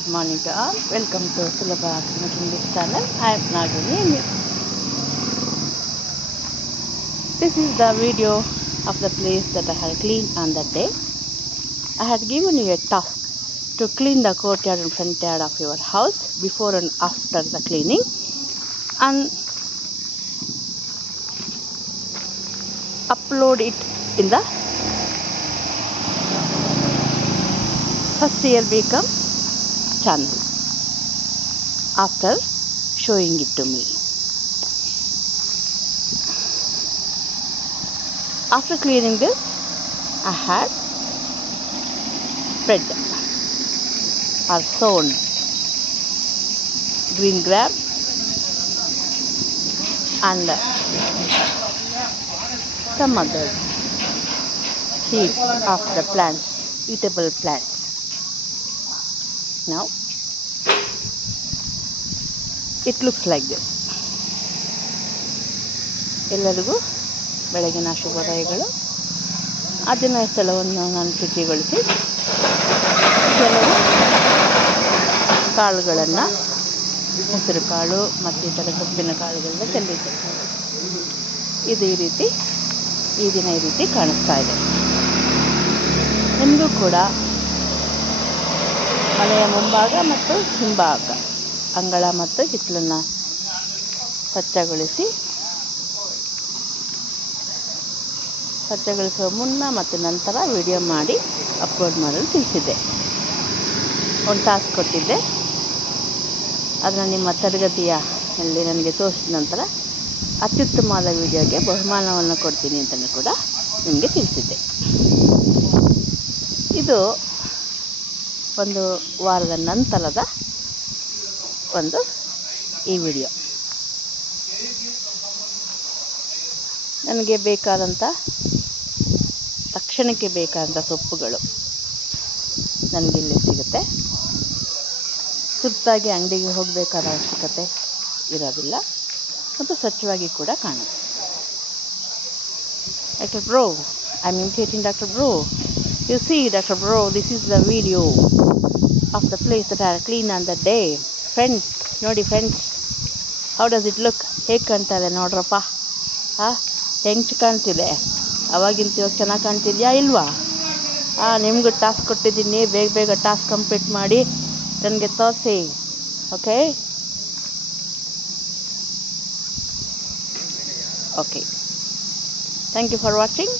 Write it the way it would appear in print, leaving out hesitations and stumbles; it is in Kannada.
Good morning to all. Welcome to Sulabha Making this channel. I am Nagini. This is the video of the place that I had cleaned on that day. I had given you a task to clean the courtyard and front yard of your house before and after the cleaning, and upload it in the first year become channel after showing it to me. After cleaning this, I had spread or sown green grass and some other seeds of the plants, eatable plants. Now it looks like this. ಎಲ್ಲರಿಗೂ ಬೆಳಗಿನ ಶುಭೋದಯಗಳು. ಆ ದಿನ ಸ್ಥಳವನ್ನು ನಾನು ಶುಚಿಗೊಳಿಸಿ ಕೆಲವು ಕಾಳುಗಳನ್ನು, ಹೆಸರು ಕಾಳು ಮತ್ತು ಇತರ ಸೊಪ್ಪಿನ ಕಾಳುಗಳನ್ನ ಚೆಲ್ಲಿದ್ದೆ. ಇದು ಈ ರೀತಿ ಈ ದಿನ ಈ ರೀತಿ ಕಾಣಿಸ್ತಾ ಇದೆ. ನಿಮಗೂ ಕೂಡ ಮನೆಯ ಮುಂಭಾಗ ಮತ್ತು ಹಿಂಭಾಗ, ಅಂಗಳ ಮತ್ತು ಹಿತ್ತಲನ್ನು ಸ್ವಚ್ಛಗೊಳಿಸುವ ಮುನ್ನ ಮತ್ತು ನಂತರ ವಿಡಿಯೋ ಮಾಡಿ ಅಪ್ಲೋಡ್ ಮಾಡಲು ತಿಳಿಸಿದ್ದೆ. ಒಂದು ಟಾಸ್ಕ್ ಕೊಟ್ಟಿದ್ದೆ. ಅದನ್ನು ನಿಮ್ಮ ತರಗತಿಯಲ್ಲಿ ನನಗೆ ತೋರಿಸಿದ ನಂತರ ಅತ್ಯುತ್ತಮವಾದ ವಿಡಿಯೋಗೆ ಬಹುಮಾನವನ್ನು ಕೊಡ್ತೀನಿ ಅಂತಲೂ ಕೂಡ ನಿಮಗೆ ತಿಳಿಸಿದ್ದೆ. ಇದು ಒಂದು ವಾರದ ನಂತರದ ಈ ವಿಡಿಯೋ. ನನಗೆ ಬೇಕಾದಂಥ ತಕ್ಷಣಕ್ಕೆ ಬೇಕಾದಂಥ ಸೊಪ್ಪುಗಳು ನನಗಿಲ್ಲಿ ಸಿಗುತ್ತೆ. ತುರ್ತಾಗಿ ಅಂಗಡಿಗೆ ಹೋಗಬೇಕಾದ ಅವಶ್ಯಕತೆ ಇರೋದಿಲ್ಲ ಮತ್ತು ಸ್ವಚ್ಛವಾಗಿ ಕೂಡ ಕಾಣುತ್ತೆ. Dr. Bro, I'm imitating Dr. Bro. You see, Dr. Bro, this is the video of the place that I cleaned on the day. Friends, ನೋಡಿ friends, how does it look? ಹೇಗೆ ಕಾಣ್ತಾ ಇದೆ ನೋಡ್ರಪ್ಪ. ಹೆಂಗೆ ಕಾಣ್ತಿದೆ? ಅವಾಗಿಂತ ಇವಾಗ ಚೆನ್ನಾಗಿ ಕಾಣ್ತಿದೆಯಾ ಇಲ್ವಾ? ನಿಮಗೂ ಟಾಸ್ಕ್ ಕೊಟ್ಟಿದ್ದೀನಿ, ಬೇಗ ಟಾಸ್ಕ್ ಕಂಪ್ಲೀಟ್ ಮಾಡಿ ನನಗೆ ತೋರಿಸಿ. Okay. Thank you for watching.